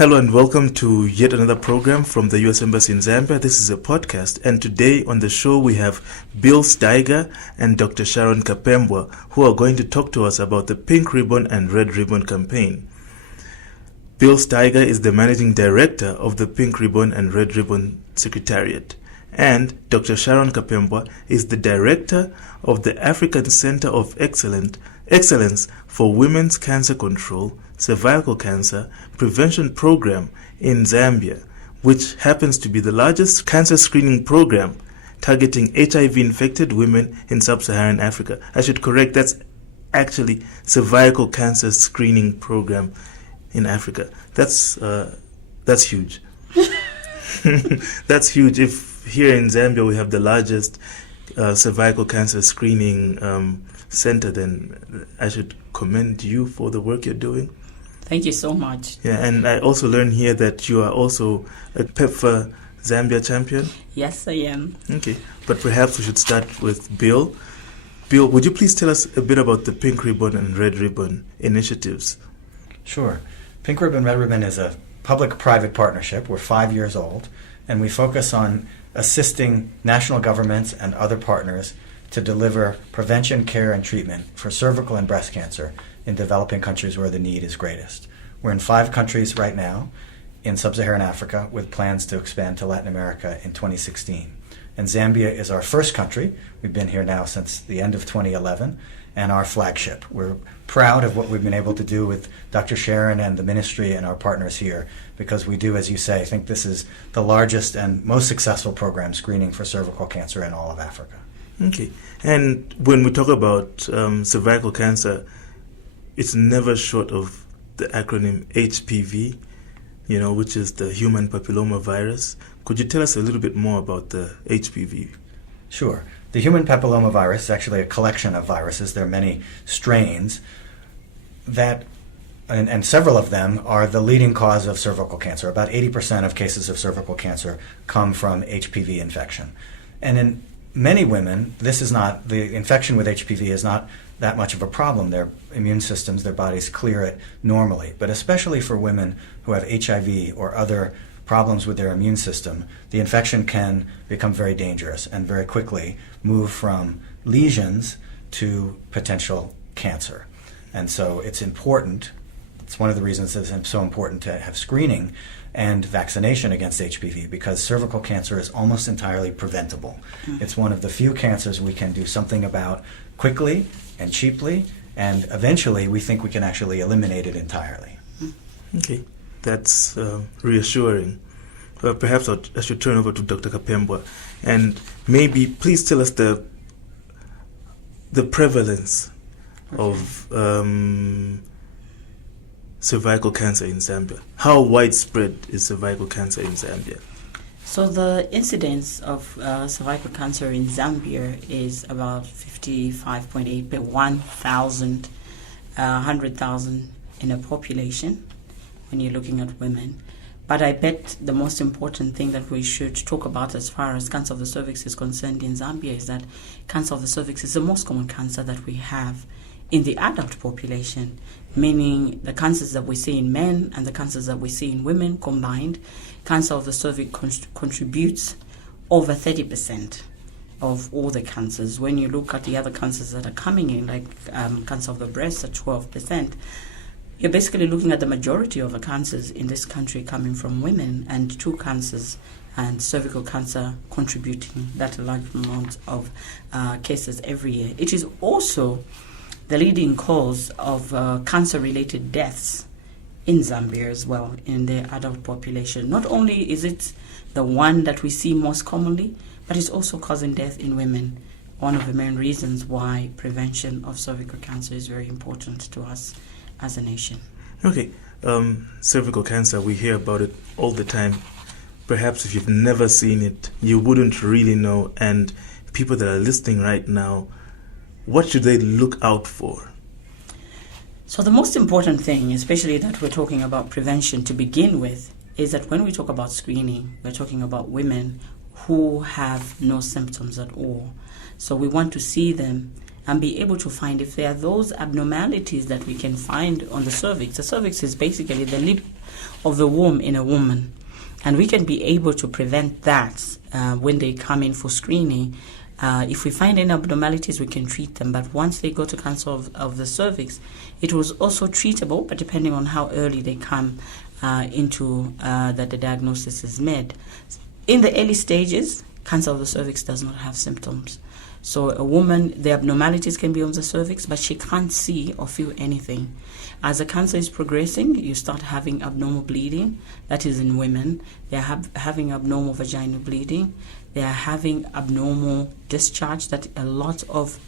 Hello and welcome to yet another program from the U.S. Embassy in Zambia. This is a podcast, and today on the show we have Bill Stieger and Dr. Sharon Kapambwe, who are going to talk to us about the Pink Ribbon and Red Ribbon campaign. Bill Stieger is the Managing Director of the Pink Ribbon and Red Ribbon Secretariat, and Dr. Sharon Kapambwe is the Director of the African Center of Excellence for Women's Cancer Control, Cervical Cancer Prevention Programme in Zambia, which happens to be the largest cancer screening program targeting HIV-infected women in Sub-Saharan Africa. I should correct, that's actually Cervical Cancer Screening Program in Africa. That's huge. That's huge. If here in Zambia we have the largest cervical cancer screening center, then I should commend you for the work you're doing. Thank you so much. Yeah, and I also learned here that you are also a PEPFAR Zambia champion. Yes, I am. Okay, but perhaps we should start with Bill. Bill, would you please tell us a bit about the Pink Ribbon and Red Ribbon initiatives? Sure. Pink Ribbon, Red Ribbon is a public-private partnership. We're 5 years old, and we focus on assisting national governments and other partners to deliver prevention, care, and treatment for cervical and breast cancer in developing countries where the need is greatest. We're in 5 countries right now in Sub-Saharan Africa with plans to expand to Latin America in 2016. And Zambia is our first country. We've been here now since the end of 2011, and our flagship. We're proud of what we've been able to do with Dr. Sharon and the ministry and our partners here, because we do, as you say, think this is the largest and most successful program screening for cervical cancer in all of Africa. Okay. And when we talk about cervical cancer, it's never short of the acronym HPV, which is the Human Papilloma Virus. Could you tell us a little bit more about the HPV? Sure. The Human Papilloma Virus is actually a collection of viruses. There are many strains that, and several of them are the leading cause of cervical cancer. About 80% of cases of cervical cancer come from HPV infection. And in many women, the infection with HPV is not that much of a problem. Their immune systems, their bodies clear it normally. But especially for women who have HIV or other problems with their immune system, the infection can become very dangerous and very quickly move from lesions to potential cancer. And so it's important, it's one of the reasons it's so important to have screening and vaccination against HPV, because cervical cancer is almost entirely preventable. It's one of the few cancers we can do something about quickly and cheaply, and eventually we think we can actually eliminate it entirely. Okay, that's reassuring. Perhaps I should turn over to Dr. Kapambwe, and maybe please tell us the prevalence of cervical cancer in Zambia. How widespread is cervical cancer in Zambia? So the incidence of cervical cancer in Zambia is about 55.8 per 100,000 in a population when you're looking at women. But I bet the most important thing that we should talk about as far as cancer of the cervix is concerned in Zambia is that cancer of the cervix is the most common cancer that we have in the adult population, meaning the cancers that we see in men and the cancers that we see in women combined. Cancer of the cervix contributes over 30% of all the cancers. When you look at the other cancers that are coming in, like cancer of the breast at 12%, you're basically looking at the majority of the cancers in this country coming from women, and 2 cancers and cervical cancer contributing that large amount of cases every year. It is also the leading cause of cancer-related deaths in Zambia as well, in the adult population. Not only is it the one that we see most commonly, but it's also causing death in women. One of the main reasons why prevention of cervical cancer is very important to us as a nation. Okay, cervical cancer, we hear about it all the time. Perhaps if you've never seen it, you wouldn't really know. And people that are listening right now, what should they look out for? So the most important thing, especially that we're talking about prevention to begin with, is that when we talk about screening, we're talking about women who have no symptoms at all. So we want to see them and be able to find if there are those abnormalities that we can find on the cervix. The cervix is basically the lip of the womb in a woman, and we can be able to prevent that when they come in for screening. If we find any abnormalities, we can treat them. But once they go to cancer of the cervix, it was also treatable, but depending on how early they come into that the diagnosis is made. In the early stages, cancer of the cervix does not have symptoms. So a woman, the abnormalities can be on the cervix, but she can't see or feel anything. As the cancer is progressing, you start having abnormal bleeding. That is in women. They're having abnormal vaginal bleeding. They are having abnormal discharge. That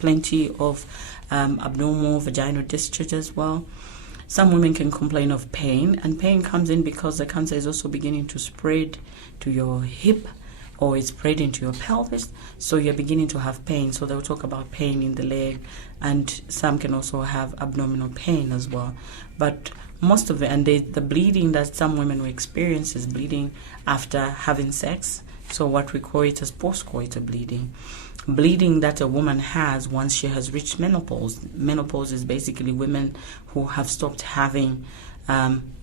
plenty of abnormal vaginal discharge as well. Some women can complain of pain, and pain comes in because the cancer is also beginning to spread to your hip, or it's spread into your pelvis, so you're beginning to have pain. So they'll talk about pain in the leg, and some can also have abdominal pain as well. But most of it, and the bleeding that some women will experience is bleeding after having sex, so what we call it as post-coital bleeding. Bleeding that a woman has once she has reached menopause. Menopause is basically women who have stopped having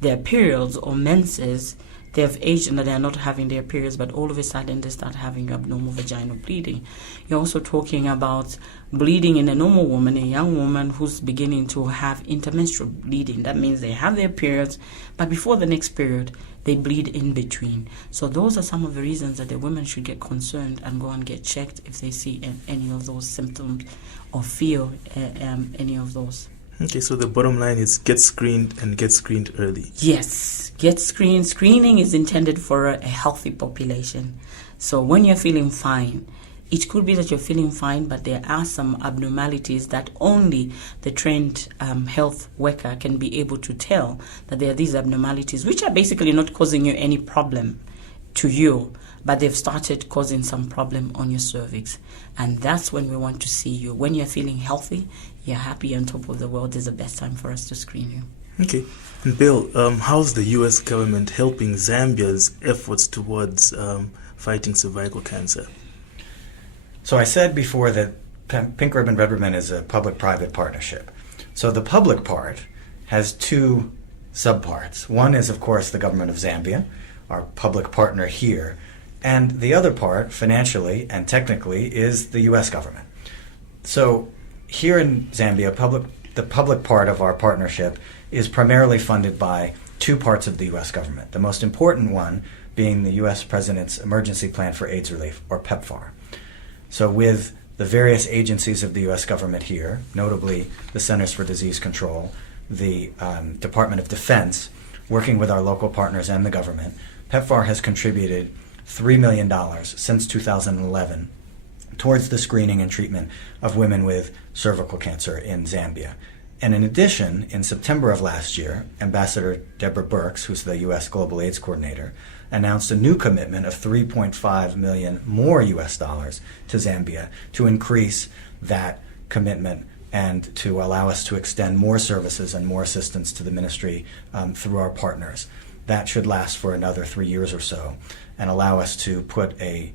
their periods or menses. They have aged and they are not having their periods, but all of a sudden they start having abnormal vaginal bleeding. You're also talking about bleeding in a normal woman, a young woman who's beginning to have intermenstrual bleeding. That means they have their periods, but before the next period, they bleed in between. So those are some of the reasons that the women should get concerned and go and get checked if they see any of those symptoms or feel any of those. Okay, so the bottom line is get screened and get screened early. Yes, get screened. Screening is intended for a healthy population. So when you're feeling fine, it could be that you're feeling fine, but there are some abnormalities that only the trained health worker can be able to tell that there are these abnormalities, which are basically not causing you any problem to you, but they've started causing some problem on your cervix. And that's when we want to see you. When you're feeling healthy, you're happy, on top of the world, is the best time for us to screen you. Okay. And Bill, how's the U.S. government helping Zambia's efforts towards fighting cervical cancer? So I said before that Pink Ribbon Red Ribbon is a public-private partnership. So the public part has two subparts. One is, of course, the government of Zambia, our public partner here, and the other part, financially and technically, is the U.S. government. So here in Zambia, the public part of our partnership is primarily funded by two parts of the U.S. government, the most important one being the U.S. President's Emergency Plan for AIDS Relief, or PEPFAR. So with the various agencies of the U.S. government here, notably the Centers for Disease Control, the Department of Defense, working with our local partners and the government, PEPFAR has contributed $3 million since 2011 towards the screening and treatment of women with cervical cancer in Zambia. And in addition, in September of last year, Ambassador Deborah Birx, who's the U.S. Global AIDS Coordinator, announced a new commitment of $3.5 million more U.S. dollars to Zambia to increase that commitment and to allow us to extend more services and more assistance to the ministry through our partners. That should last for another 3 years or so and allow us to put in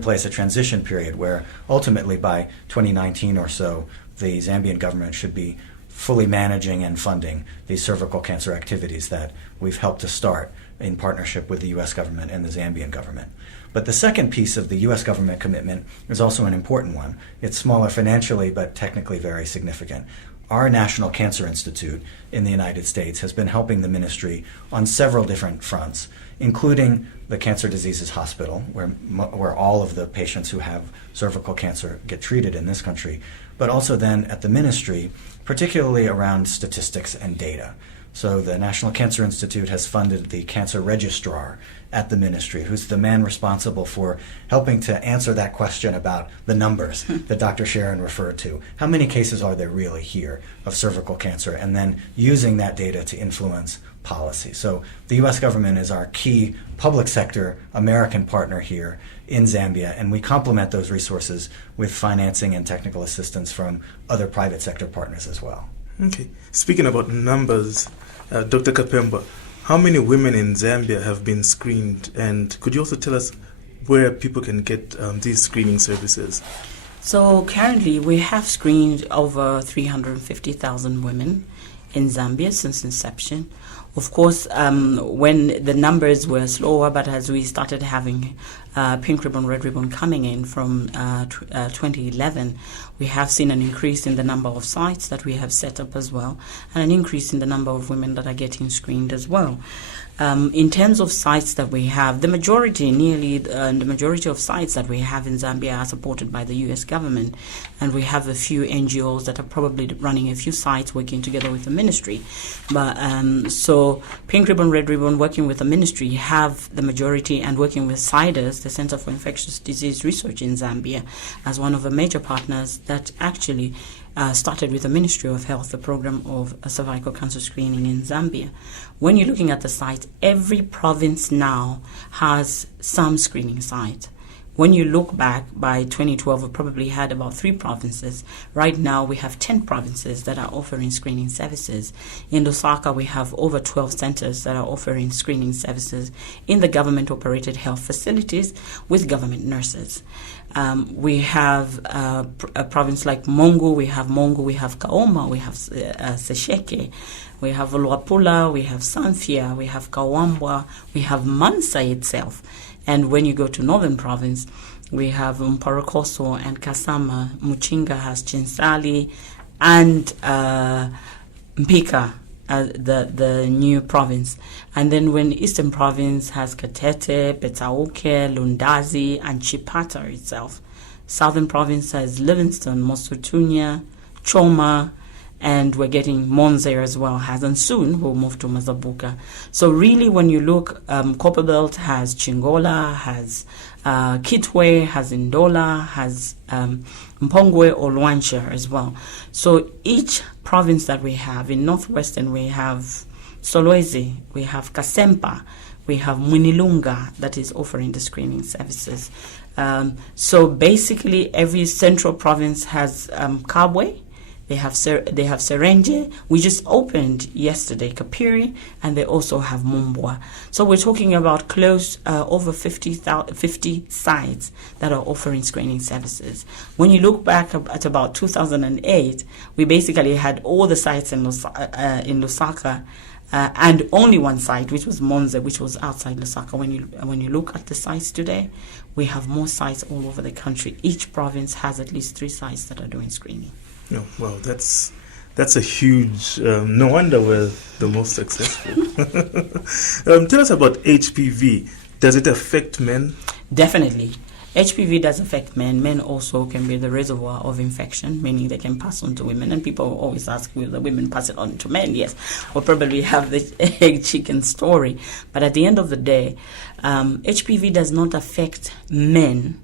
place a transition period where ultimately by 2019 or so, the Zambian government should be fully managing and funding these cervical cancer activities that we've helped to start in partnership with the U.S. government and the Zambian government. But the second piece of the U.S. government commitment is also an important one. It's smaller financially, but technically very significant. Our National Cancer Institute in the United States has been helping the ministry on several different fronts, including the Cancer Diseases Hospital, where all of the patients who have cervical cancer get treated in this country, but also then at the ministry, particularly around statistics and data. So the National Cancer Institute has funded the cancer registrar at the ministry, who's the man responsible for helping to answer that question about the numbers that Dr. Sharon referred to. How many cases are there really here of cervical cancer? And then using that data to influence policy. So the U.S. government is our key public sector American partner here in Zambia, and we complement those resources with financing and technical assistance from other private sector partners as well. Okay. Speaking about numbers, Dr. Kapambwe, how many women in Zambia have been screened, and could you also tell us where people can get these screening services? So currently we have screened over 350,000 women in Zambia since inception. Of course, when the numbers were slower, but as we started having pink ribbon, red ribbon coming in from 2011, we have seen an increase in the number of sites that we have set up as well, and an increase in the number of women that are getting screened as well. In terms of sites that we have, the majority of sites that we have in Zambia are supported by the U.S. government, and we have a few NGOs that are probably running a few sites working together with the ministry. But so Pink Ribbon, Red Ribbon, working with the ministry, have the majority, and working with CIDERS, the Center for Infectious Disease Research in Zambia, as one of the major partners that actually started with the Ministry of Health, the program of cervical cancer screening in Zambia. When you're looking at the site, every province now has some screening site. When you look back, by 2012, we probably had about 3 provinces. Right now, we have 10 provinces that are offering screening services. In Lusaka, we have over 12 centers that are offering screening services in the government-operated health facilities with government nurses. We have a province like Mongo, we have Kaoma, we have Sesheke, we have Luapula, we have Sanfia, we have Kawambwa, we have Mansa itself. And when you go to Northern Province, we have Mparakoso and Kasama. Muchinga has Chinsali, and Mpika, the new province. And then when Eastern Province has Katete, Petauke, Lundazi, and Chipata itself. Southern Province has Livingston, Mosutunya, Choma, and we're getting Monze as well, and soon we'll move to Mazabuka. So really, when you look, Copperbelt has Chingola, has Kitwe, has Ndola, has Mpongwe or Luancha as well. So each province that we have, in Northwestern we have Solwezi, we have Kasempa, we have Mwinilunga that is offering the screening services. So basically every central province has Kabwe. They have Serenge. We just opened yesterday Kapiri, and they also have Mumbwa. So we're talking about close over 50 sites that are offering screening services. When you look back at about 2008, we basically had all the sites in Lusaka, and only one site, which was Monze, which was outside Lusaka. When you look at the sites today, we have more sites all over the country. Each province has at least 3 sites that are doing screening. Oh, wow, that's a huge. No wonder we're the most successful. Tell us about HPV. Does it affect men? Definitely. HPV does affect men. Men also can be the reservoir of infection, meaning they can pass on to women. And people always ask, will the women pass it on to men? Yes, we'll probably have the egg chicken story. But at the end of the day, HPV does not affect men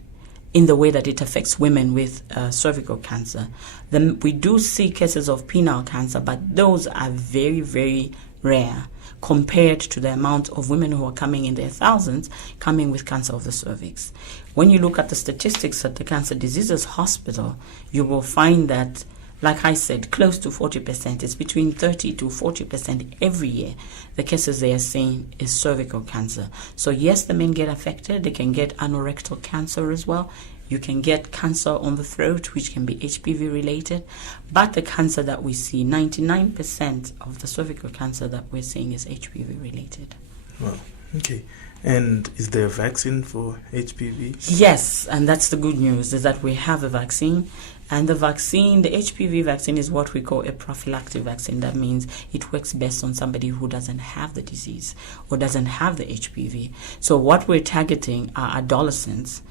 in the way that it affects women with cervical cancer. Then we do see cases of penile cancer, but those are very, very rare compared to the amount of women who are coming in their thousands coming with cancer of the cervix. When you look at the statistics at the Cancer Diseases Hospital, you will find that, like I said, close to 40%. It's between 30 to 40% every year. The cases they are seeing is cervical cancer. So yes, the men get affected. They can get anorectal cancer as well. You can get cancer on the throat, which can be HPV related. But the cancer that we see, 99% of the cervical cancer that we're seeing is HPV related. Wow. Okay. And is there a vaccine for HPV? Yes, and that's the good news, is that we have a vaccine. And the vaccine, the HPV vaccine, is what we call a prophylactic vaccine. That means it works best on somebody who doesn't have the disease or doesn't have the HPV. So what we're targeting are adolescents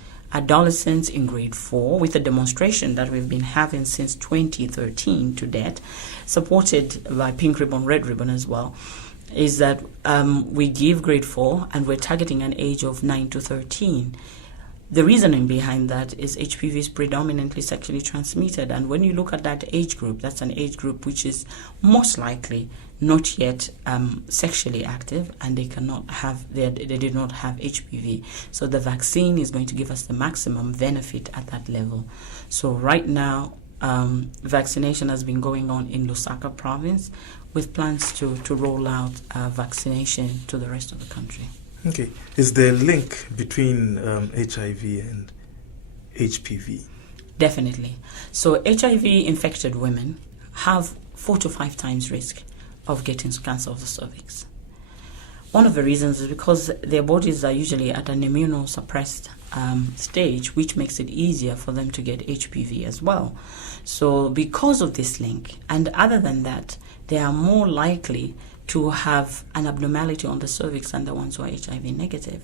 in grade 4, with a demonstration that we've been having since 2013 to date, supported by Pink Ribbon, Red Ribbon as well, is that we give grade 4 and we're targeting an age of 9 to 13. The reasoning behind that is HPV is predominantly sexually transmitted, and when you look at that age group, that's an age group which is most likely not yet sexually active, and they did not have HPV. So the vaccine is going to give us the maximum benefit at that level. So right now, vaccination has been going on in Lusaka province, with plans to roll out vaccination to the rest of the country. Okay. Is there a link between HIV and HPV? Definitely. So HIV-infected women have 4 to 5 times risk of getting cancer of the cervix. One of the reasons is because their bodies are usually at an immunosuppressed stage, which makes it easier for them to get HPV as well. So because of this link, and other than that, they are more likely to have an abnormality on the cervix than the ones who are HIV negative.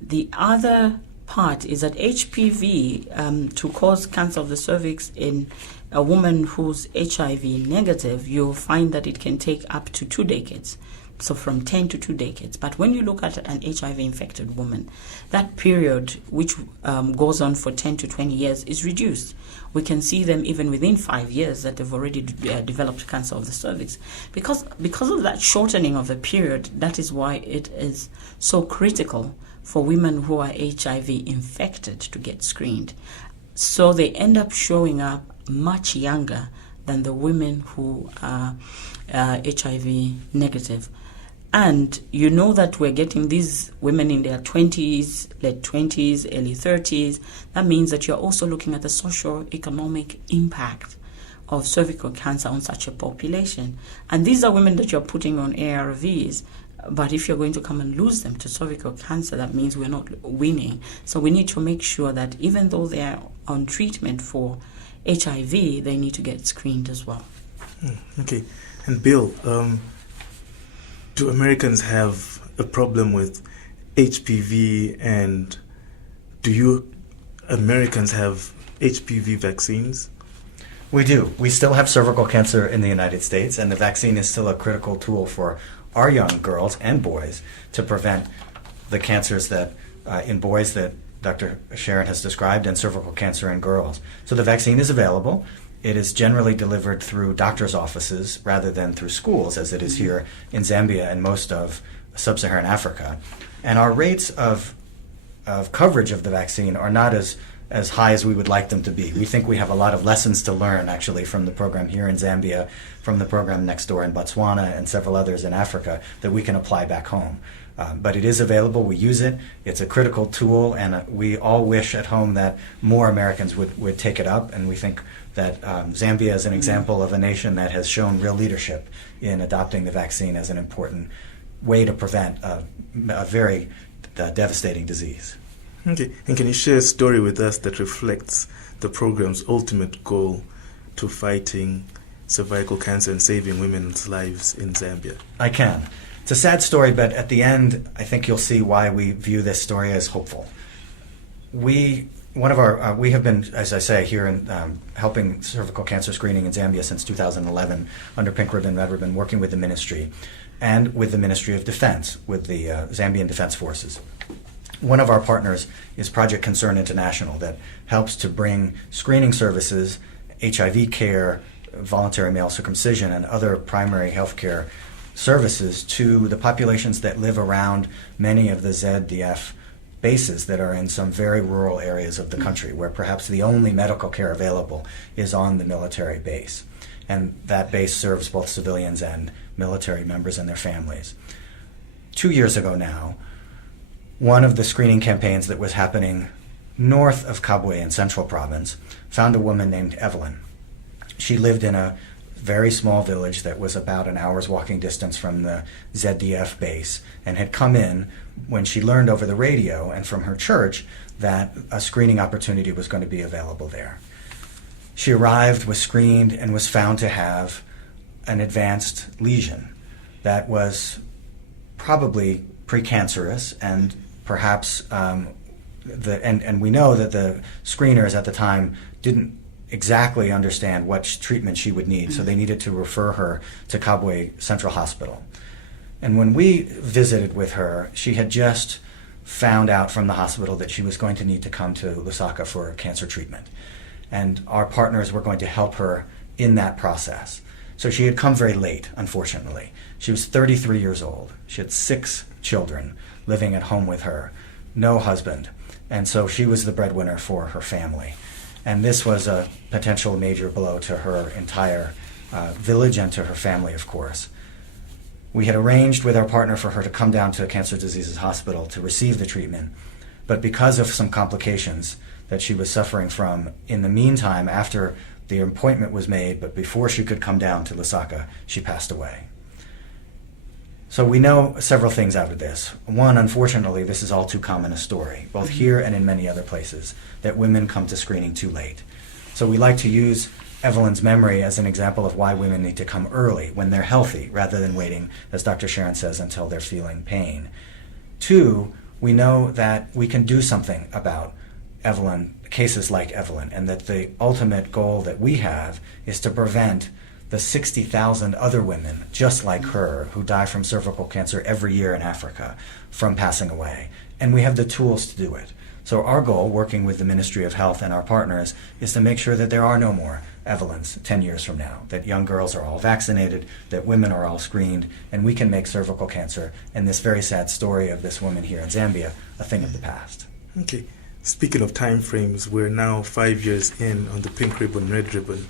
The other part is that HPV, to cause cancer of the cervix in a woman who's HIV negative, you'll find that it can take up to 2 decades. So from 10 to 2 decades. But when you look at an HIV-infected woman, that period, which goes on for 10 to 20 years, is reduced. We can see them even within 5 years that they've already developed cancer of the cervix. Because of that shortening of the period, that is why it is so critical for women who are HIV-infected to get screened. So they end up showing up much younger than the women who are HIV negative. And you know that we're getting these women in their 20s, late 20s, early 30s. That means that you're also looking at the socio-economic impact of cervical cancer on such a population. And these are women that you're putting on ARVs. But if you're going to come and lose them to cervical cancer, that means we're not winning. So we need to make sure that even though they are on treatment for HIV, they need to get screened as well. Okay. And Bill, do Americans have a problem with HPV, and do you Americans have HPV vaccines? We do. We still have cervical cancer in the United States, and the vaccine is still a critical tool for our young girls and boys to prevent the cancers that in boys that Dr. Sharon has described, and cervical cancer in girls. So the vaccine is available. It is generally delivered through doctors' offices rather than through schools, as it is here in Zambia and most of Sub-Saharan Africa. And our rates of coverage of the vaccine are not as high as we would like them to be. We think we have a lot of lessons to learn, actually, from the program here in Zambia, from the program next door in Botswana, and several others in Africa that we can apply back home. But it is available. We use it. It's a critical tool, and we all wish at home that more Americans would take it up, and we think that Zambia is an example of a nation that has shown real leadership in adopting the vaccine as an important way to prevent a very devastating disease. Okay, and can you share a story with us that reflects the program's ultimate goal to fighting cervical cancer and saving women's lives in Zambia? I can. It's a sad story, but at the end, I think you'll see why we view this story as hopeful. We have been, as I say, here in helping cervical cancer screening in Zambia since 2011 under Pink Ribbon, Red Ribbon, working with the ministry and with the Ministry of Defense, with the Zambian Defense Forces. One of our partners is Project Concern International, that helps to bring screening services, HIV care, voluntary male circumcision, and other primary health care services to the populations that live around many of the ZDF bases that are in some very rural areas of the country, where perhaps the only medical care available is on the military base. And that base serves both civilians and military members and their families. 2 years ago now, one of the screening campaigns that was happening north of Kabwe in Central Province found a woman named Evelyn. She lived in a very small village that was about an hour's walking distance from the ZDF base, and had come in when she learned over the radio and from her church that a screening opportunity was going to be available there. She arrived, was screened, and was found to have an advanced lesion that was probably precancerous, and perhaps and we know that the screeners at the time didn't exactly understand what treatment she would need, so they needed to refer her to Kabwe Central Hospital. And when we visited with her, she had just found out from the hospital that she was going to need to come to Lusaka for cancer treatment. And our partners were going to help her in that process. So she had come very late, unfortunately. She was 33 years old. She had 6 children living at home with her, no husband. And so she was the breadwinner for her family. And this was a potential major blow to her entire village and to her family, of course. We had arranged with our partner for her to come down to Cancer Diseases Hospital to receive the treatment, but because of some complications, that she was suffering from. In the meantime, after the appointment was made, but before she could come down to Lusaka, she passed away. So we know several things out of this. One, unfortunately, this is all too common a story, both here and in many other places, that women come to screening too late. So we like to use Evelyn's memory as an example of why women need to come early, when they're healthy, rather than waiting, as Dr. Sharon says, until they're feeling pain. Two, we know that we can do something about cases like Evelyn, and that the ultimate goal that we have is to prevent the 60,000 other women just like her who die from cervical cancer every year in Africa from passing away. And we have the tools to do it. So our goal, working with the Ministry of Health and our partners, is to make sure that there are no more Evelyns 10 years from now, that young girls are all vaccinated, that women are all screened, and we can make cervical cancer and this very sad story of this woman here in Zambia a thing of the past. Okay. Speaking of time frames, we're now 5 years in on the Pink Ribbon, Red Ribbon.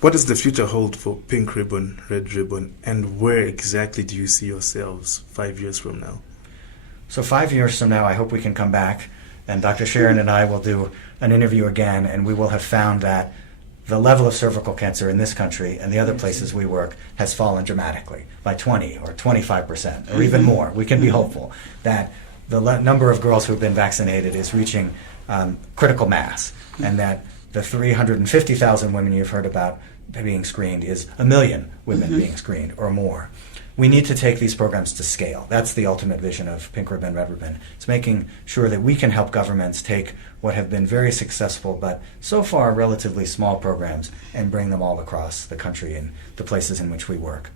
What does the future hold for Pink Ribbon, Red Ribbon, and where exactly do you see yourselves 5 years from now? So 5 years from now, I hope we can come back, and Dr. Sharon and I will do an interview again, and we will have found that the level of cervical cancer in this country and the other places we work has fallen dramatically by 20 or 25% or even more. We can be hopeful that the number of girls who have been vaccinated is reaching critical mass, and that the 350,000 women you've heard about being screened is 1 million women being screened or more. We need to take these programs to scale. That's the ultimate vision of Pink Ribbon, Red Ribbon. It's making sure that we can help governments take what have been very successful but so far relatively small programs and bring them all across the country and the places in which we work.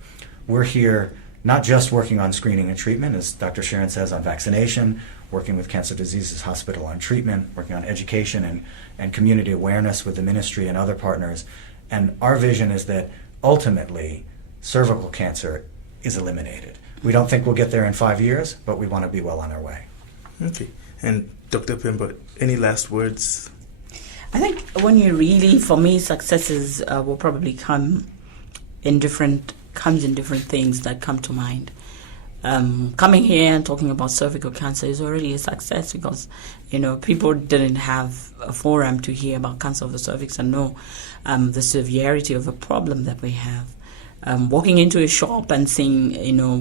We're here not just working on screening and treatment, as Dr. Sharon says, on vaccination, working with Cancer Diseases Hospital on treatment, working on education and community awareness with the ministry and other partners. And our vision is that ultimately cervical cancer is eliminated. We don't think we'll get there in 5 years, but we want to be well on our way. Okay. And Dr. Pemba, any last words? I think when you really, for me, successes will probably comes in different things that come to mind. Coming here and talking about cervical cancer is already a success because, people didn't have a forum to hear about cancer of the cervix and know the severity of a problem that we have. Walking into a shop and seeing,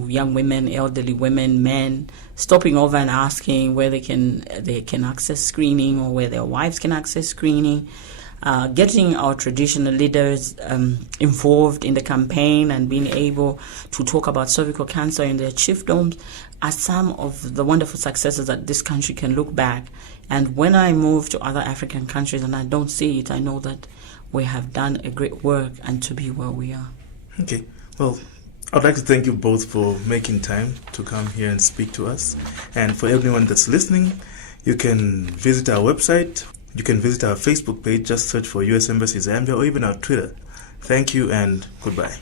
young women, elderly women, men, stopping over and asking where they can access screening or where their wives can access screening. Getting our traditional leaders involved in the campaign and being able to talk about cervical cancer in their chiefdoms are some of the wonderful successes that this country can look back. And when I move to other African countries and I don't see it, I know that we have done a great work and to be where we are. Okay. Well, I'd like to thank you both for making time to come here and speak to us. And for everyone that's listening, you can visit our website. You can visit our Facebook page, just search for US Embassy Zambia, or even our Twitter. Thank you and goodbye.